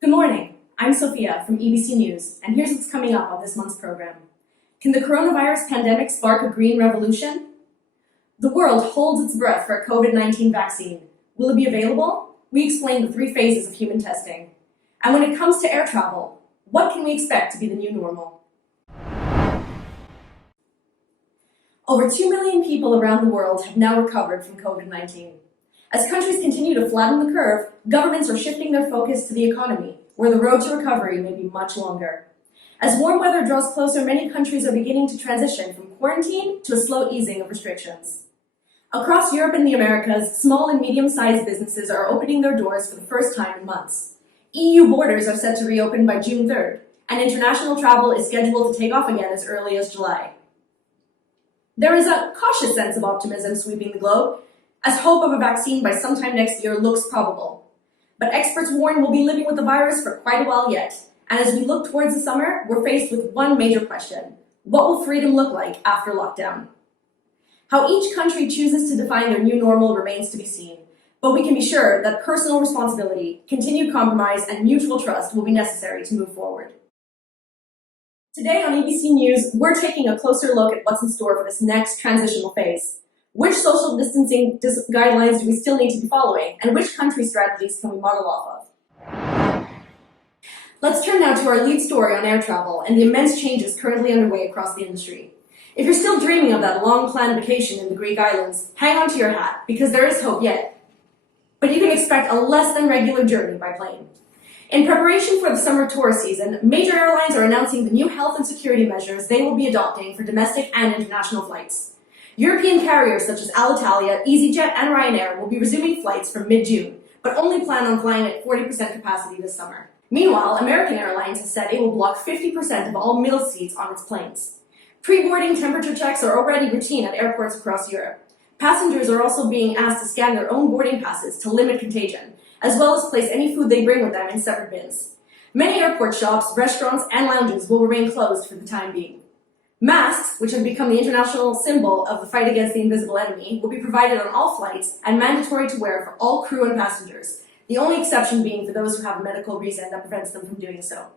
Good morning, I'm Sophia from EBC News, and here's what's coming up on this month's program. Can the coronavirus pandemic spark a green revolution? The world holds its breath for a COVID-19 vaccine. Will it be available? We explain the 3 phases of human testing. And when it comes to air travel, what can we expect to be the new normal? Over 2 million people around the world have now recovered from COVID-19. As countries continue to flatten the curve, governments are shifting their focus to the economy, where the road to recovery may be much longer. As warm weather draws closer, many countries are beginning to transition from quarantine to a slow easing of restrictions. Across Europe and the Americas, small and medium-sized businesses are opening their doors for the first time in months. EU borders are set to reopen by June 3rd, and international travel is scheduled to take off again as early as July. There is a cautious sense of optimism sweeping the globe, as hope of a vaccine by sometime next year looks probable. But experts warn we'll be living with the virus for quite a while yet, and as we look towards the summer, we're faced with one major question: what will freedom look like after lockdown? How each country chooses to define their new normal remains to be seen, but we can be sure that personal responsibility, continued compromise, and mutual trust will be necessary to move forward. Today on EBC News, we're taking a closer look at what's in store for this next transitional phase. Which social distancing guidelines do we still need to be following, and which country strategies can we model off of? Let's turn now to our lead story on air travel and the immense changes currently underway across the industry. If you're still dreaming of that long-planned vacation in the Greek islands, hang on to your hat, because there is hope yet. But you can expect a less than regular journey by plane. In preparation for the summer tourist season, major airlines are announcing the new health and security measures they will be adopting for domestic and international flights. European carriers such as Alitalia, EasyJet, and Ryanair will be resuming flights from mid-June, but only plan on flying at 40% capacity this summer. Meanwhile, American Airlines has said it will block 50% of all middle seats on its planes. Pre-boarding temperature checks are already routine at airports across Europe. Passengers are also being asked to scan their own boarding passes to limit contagion, as well as place any food they bring with them in separate bins. Many airport shops, restaurants, and lounges will remain closed for the time being. Masks, which have become the international symbol of the fight against the invisible enemy, will be provided on all flights and mandatory to wear for all crew and passengers, the only exception being for those who have a medical reason that prevents them from doing so.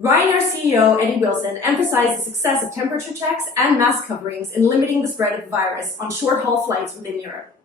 Ryanair CEO Eddie Wilson emphasized the success of temperature checks and mask coverings in limiting the spread of the virus on short-haul flights within Europe.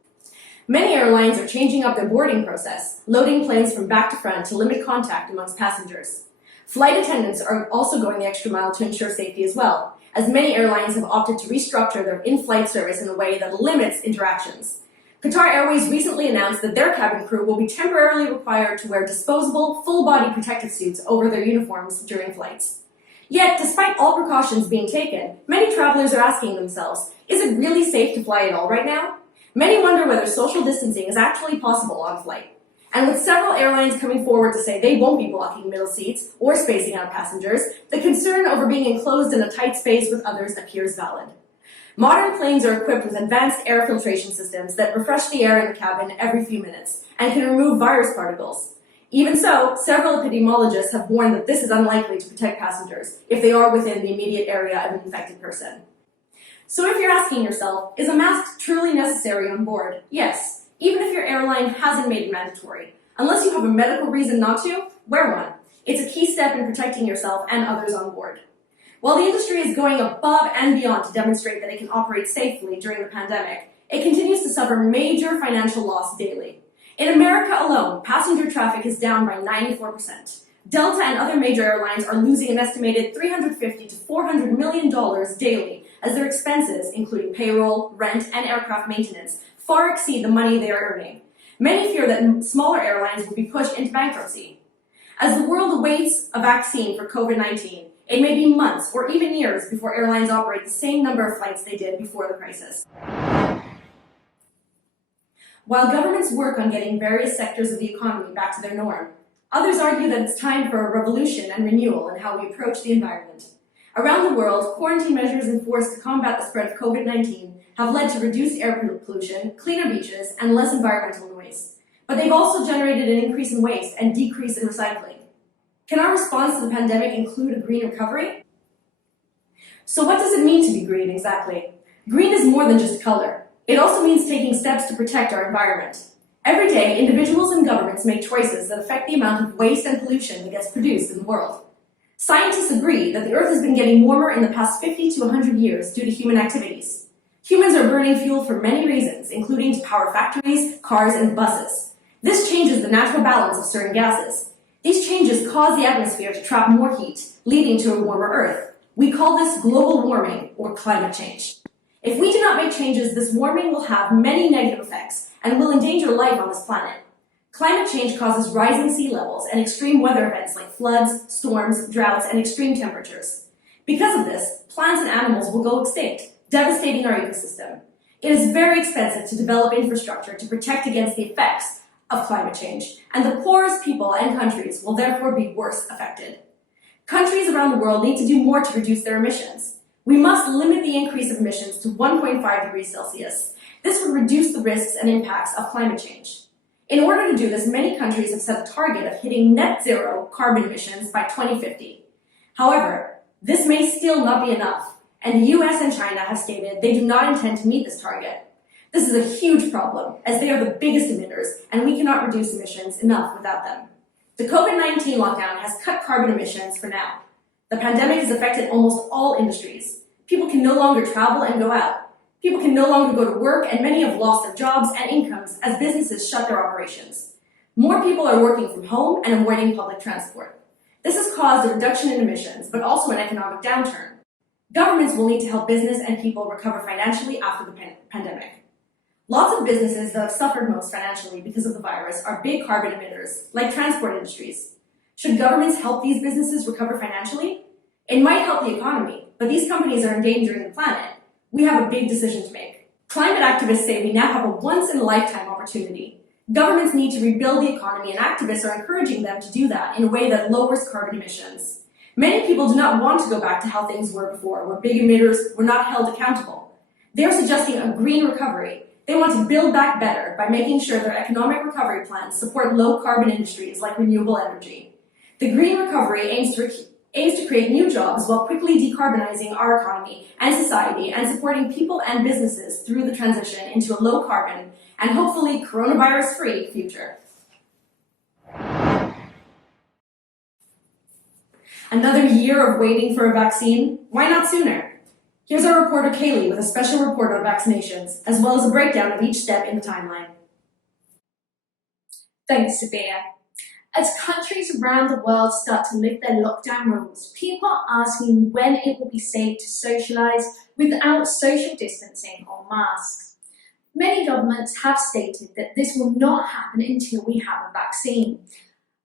Many airlines are changing up their boarding process, loading planes from back to front to limit contact amongst passengers. Flight attendants are also going the extra mile to ensure safety as well, as many airlines have opted to restructure their in-flight service in a way that limits interactions. Qatar Airways recently announced that their cabin crew will be temporarily required to wear disposable, full-body protective suits over their uniforms during flights. Yet, despite all precautions being taken, many travelers are asking themselves, is it really safe to fly at all right now? Many wonder whether social distancing is actually possible on flight. And with several airlines coming forward to say they won't be blocking middle seats or spacing out passengers, the concern over being enclosed in a tight space with others appears valid. Modern planes are equipped with advanced air filtration systems that refresh the air in the cabin every few minutes and can remove virus particles. Even so, several epidemiologists have warned that this is unlikely to protect passengers if they are within the immediate area of an infected person. So if you're asking yourself, is a mask truly necessary on board? Yes. Even if your airline hasn't made it mandatory. Unless you have a medical reason not to, wear one. It's a key step in protecting yourself and others on board. While the industry is going above and beyond to demonstrate that it can operate safely during the pandemic, it continues to suffer major financial loss daily. In America alone, passenger traffic is down by 94%. Delta and other major airlines are losing an estimated $350 to $400 million daily as their expenses, including payroll, rent, and aircraft maintenance, far exceed the money they are earning. Many fear that smaller airlines will be pushed into bankruptcy. As the world awaits a vaccine for COVID-19, it may be months or even years before airlines operate the same number of flights they did before the crisis. While governments work on getting various sectors of the economy back to their norm, others argue that it's time for a revolution and renewal in how we approach the environment. Around the world, quarantine measures enforced to combat the spread of COVID-19 have led to reduced air pollution, cleaner beaches, and less environmental noise. But they've also generated an increase in waste and decrease in recycling. Can our response to the pandemic include a green recovery? So what does it mean to be green exactly? Green is more than just color. It also means taking steps to protect our environment. Every day, individuals and governments make choices that affect the amount of waste and pollution that gets produced in the world. Scientists agree that the Earth has been getting warmer in the past 50 to 100 years due to human activities. Humans are burning fuel for many reasons, including to power factories, cars, and buses. This changes the natural balance of certain gases. These changes cause the atmosphere to trap more heat, leading to a warmer Earth. We call this global warming or climate change. If we do not make changes, this warming will have many negative effects and will endanger life on this planet. Climate change causes rising sea levels and extreme weather events like floods, storms, droughts, and extreme temperatures. Because of this, plants and animals will go extinct, devastating our ecosystem. It is very expensive to develop infrastructure to protect against the effects of climate change, and the poorest people and countries will therefore be worse affected. Countries around the world need to do more to reduce their emissions. We must limit the increase of emissions to 1.5 degrees Celsius. This would reduce the risks and impacts of climate change. In order to do this, many countries have set a target of hitting net zero carbon emissions by 2050. However, this may still not be enough, and the US and China have stated they do not intend to meet this target. This is a huge problem, as they are the biggest emitters, and we cannot reduce emissions enough without them. The COVID-19 lockdown has cut carbon emissions for now. The pandemic has affected almost all industries. People can no longer travel and go out. People can no longer go to work, and many have lost their jobs and incomes as businesses shut their operations. More people are working from home and avoiding public transport. This has caused a reduction in emissions, but also an economic downturn. Governments will need to help business and people recover financially after the pandemic. Lots of businesses that have suffered most financially because of the virus are big carbon emitters, like transport industries. Should governments help these businesses recover financially? It might help the economy, but these companies are endangering the planet. We have a big decision to make. Climate activists say we now have a once-in-a-lifetime opportunity. Governments need to rebuild the economy, and activists are encouraging them to do that in a way that lowers carbon emissions. Many people do not want to go back to how things were before, where big emitters were not held accountable. They are suggesting a green recovery. They want to build back better by making sure their economic recovery plans support low-carbon industries like renewable energy. The green recovery aims to create new jobs while quickly decarbonizing our economy and society and supporting people and businesses through the transition into a low-carbon and hopefully coronavirus-free future. Another year of waiting for a vaccine? Why not sooner? Here's our reporter Kaylee with a special report on vaccinations, as well as a breakdown of each step in the timeline. Thanks, Sophia. As countries around the world start to lift their lockdown rules, people are asking when it will be safe to socialise without social distancing or masks. Many governments have stated that this will not happen until we have a vaccine.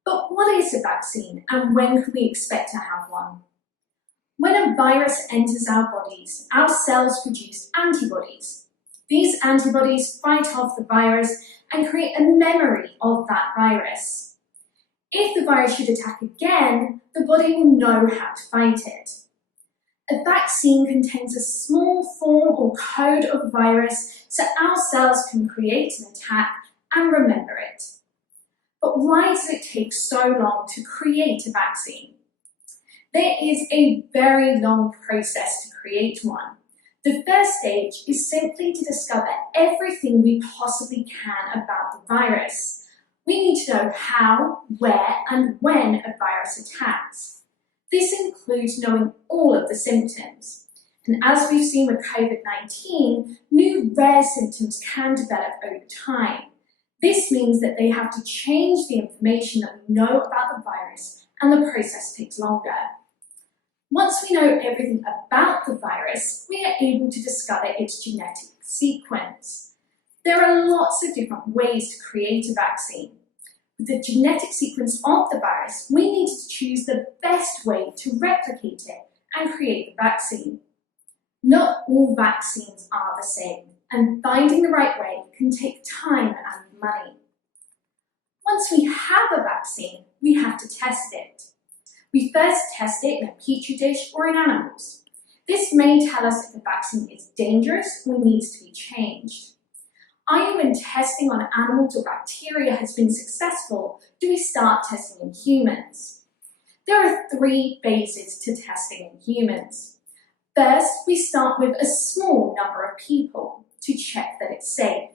But what is a vaccine, and when can we expect to have one? When a virus enters our bodies, our cells produce antibodies. These antibodies fight off the virus and create a memory of that virus. If the virus should attack again, the body will know how to fight it. A vaccine contains a small form or code of virus so our cells can create an attack and remember it. But why does it take so long to create a vaccine? There is a very long process to create one. The first stage is simply to discover everything we possibly can about the virus. We need to know how, where, and when a virus attacks. This includes knowing all of the symptoms. And as we've seen with COVID-19, new rare symptoms can develop over time. This means that they have to change the information that we know about the virus, and the process takes longer. Once we know everything about the virus, we are able to discover its genetic sequence. There are lots of different ways to create a vaccine. With the genetic sequence of the virus, we need to choose the best way to replicate it and create the vaccine. Not all vaccines are the same, and finding the right way can take time and money. Once we have a vaccine, we have to test it. We first test it in a petri dish or in animals. This may tell us if the vaccine is dangerous or needs to be changed. Only when testing on animals or bacteria has been successful do we start testing in humans. There are 3 phases to testing in humans. First, we start with a small number of people to check that it's safe.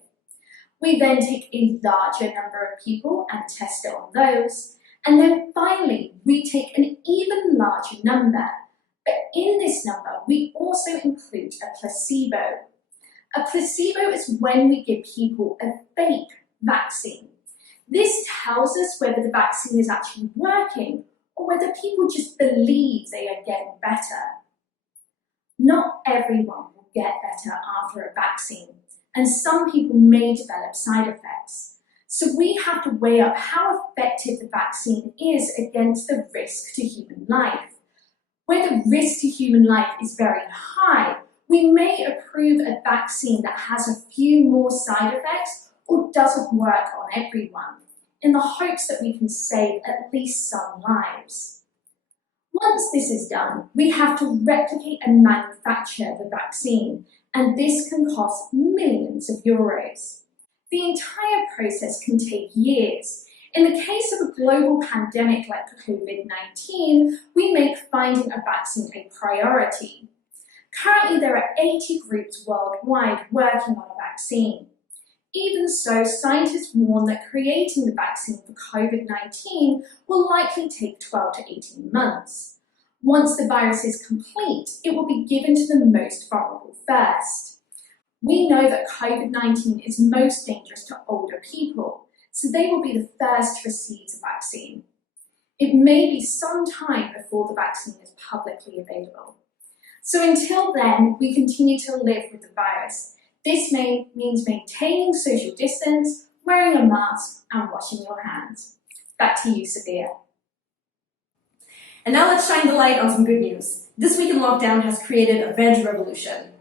We then take a larger number of people and test it on those. And then finally, we take an even larger number. But in this number, we also include a placebo. A placebo is when we give people a fake vaccine. This tells us whether the vaccine is actually working or whether people just believe they are getting better. Not everyone will get better after a vaccine, and some people may develop side effects. So we have to weigh up how effective the vaccine is against the risk to human life. Where the risk to human life is very high, we may approve a vaccine that has a few more side effects or doesn't work on everyone, in the hopes that we can save at least some lives. Once this is done, we have to replicate and manufacture the vaccine, and this can cost millions of euros. The entire process can take years. In the case of a global pandemic like Covid-19, we make finding a vaccine a priority. Currently, there are 80 groups worldwide working on a vaccine. Even so, scientists warn that creating the vaccine for Covid-19 will likely take 12 to 18 months. Once the virus is complete, it will be given to the most vulnerable first. We know that Covid-19 is most dangerous to older people, so they will be the first to receive the vaccine. It may be some time before the vaccine is publicly available. So until then, we continue to live with the virus. This means maintaining social distance, wearing a mask, and washing your hands. Back to you, Sophia. And now let's shine the light on some good news. This week in lockdown has created a veg revolution.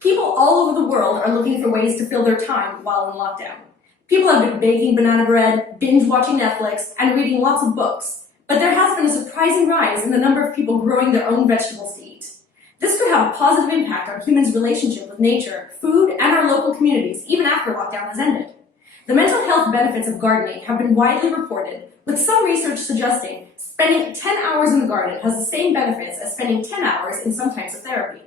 People all over the world are looking for ways to fill their time while in lockdown. People have been baking banana bread, binge watching Netflix, and reading lots of books. But there has been a surprising rise in the number of people growing their own vegetables to eat. This could have a positive impact on humans' relationship with nature, food, and our local communities, even after lockdown has ended. The mental health benefits of gardening have been widely reported, with some research suggesting spending 10 hours in the garden has the same benefits as spending 10 hours in some types of therapy.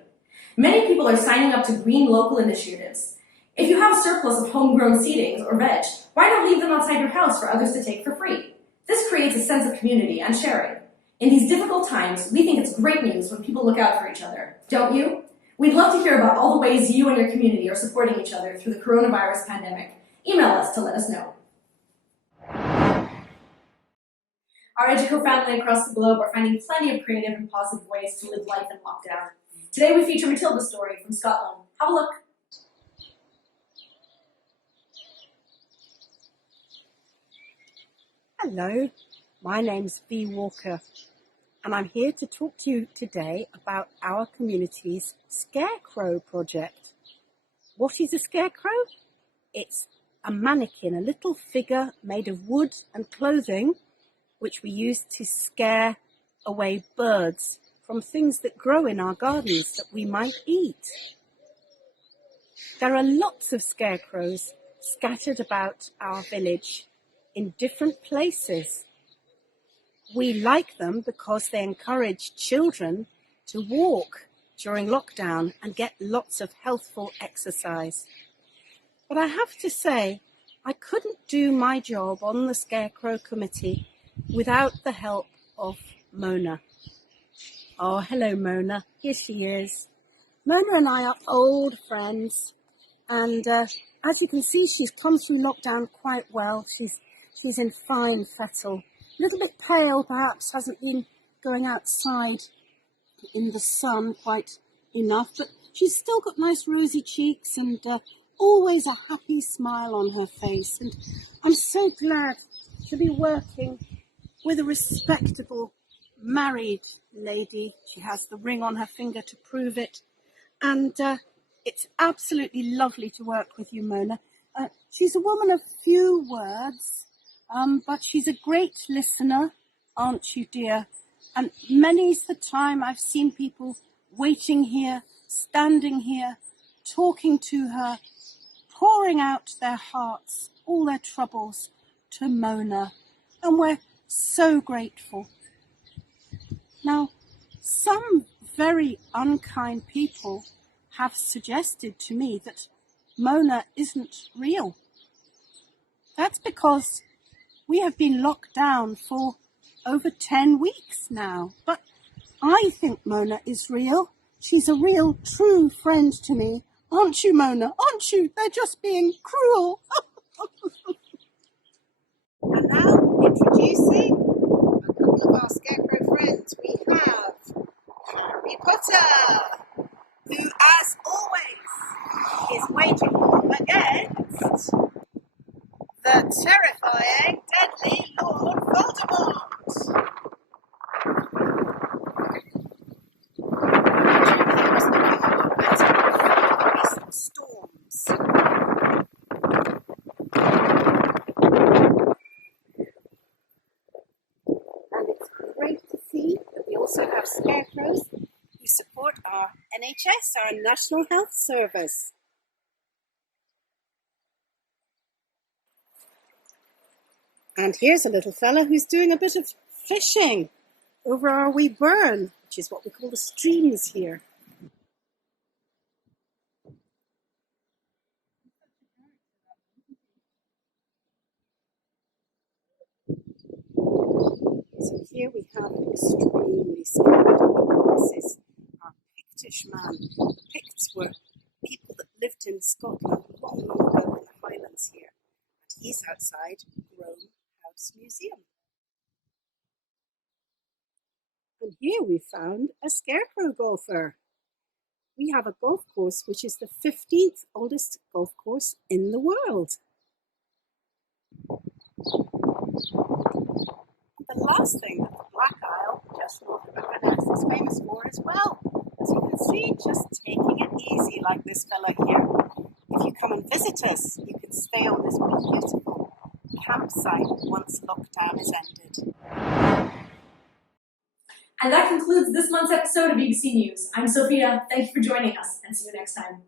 Many people are signing up to green local initiatives. If you have a surplus of homegrown seedlings or veg, why not leave them outside your house for others to take for free? This creates a sense of community and sharing. In these difficult times, we think it's great news when people look out for each other, don't you? We'd love to hear about all the ways you and your community are supporting each other through the coronavirus pandemic. Email us to let us know. Our Educo family across the globe are finding plenty of creative and positive ways to live life in lockdown. Today we feature Matilda's story from Scotland. Have a look. Hello, my name's Bea Walker, and I'm here to talk to you today about our community's Scarecrow project. What is a scarecrow? It's a mannequin, a little figure made of wood and clothing, which we use to scare away birds from things that grow in our gardens that we might eat. There are lots of scarecrows scattered about our village in different places. We like them because they encourage children to walk during lockdown and get lots of healthful exercise. But I have to say, I couldn't do my job on the Scarecrow Committee without the help of Mona. Oh, hello Mona, here she is. Mona and I are old friends, and as you can see, she's come through lockdown quite well. She's in fine fettle. A little bit pale, perhaps, hasn't been going outside in the sun quite enough, but she's still got nice rosy cheeks and always a happy smile on her face. And I'm so glad to be working with a respectable married lady. She has the ring on her finger to prove it. And it's absolutely lovely to work with you, Mona. She's a woman of few words, but she's a great listener, aren't you, dear? And many's the time I've seen people waiting here, standing here, talking to her, pouring out their hearts, all their troubles to Mona. And we're so grateful. Now, some very unkind people have suggested to me that Mona isn't real. That's because we have been locked down for over 10 weeks now. But I think Mona is real. She's a real, true friend to me. Aren't you, Mona? Aren't you? They're just being cruel. And now, introducing a couple of our Scarecrow friends. We have Harry Potter, who, as always, is waging against the terrifying, deadly Lord Voldemort. Recent storms. And it's great to see that we also have Scarecrows who support our NHS, our National Health Service. And here's a little fella who's doing a bit of fishing over our wee burn, which is what we call the streams here. So here we have an extremely skeletal. This is our Pictish man. The Picts were people that lived in Scotland long, long ago in the Highlands here. And he's outside Rome House Museum. And here we found a Scarecrow golfer. We have a golf course which is the 15th oldest golf course in the world. The last thing that the Black Isle, just north of Inverness, is famous for as well. As you can see, just taking it easy like this fella here. If you come and visit us, you can stay on this beautiful campsite once lockdown is ended. And that concludes this month's episode of EBC News. I'm Sophia. Thank you for joining us, and see you next time.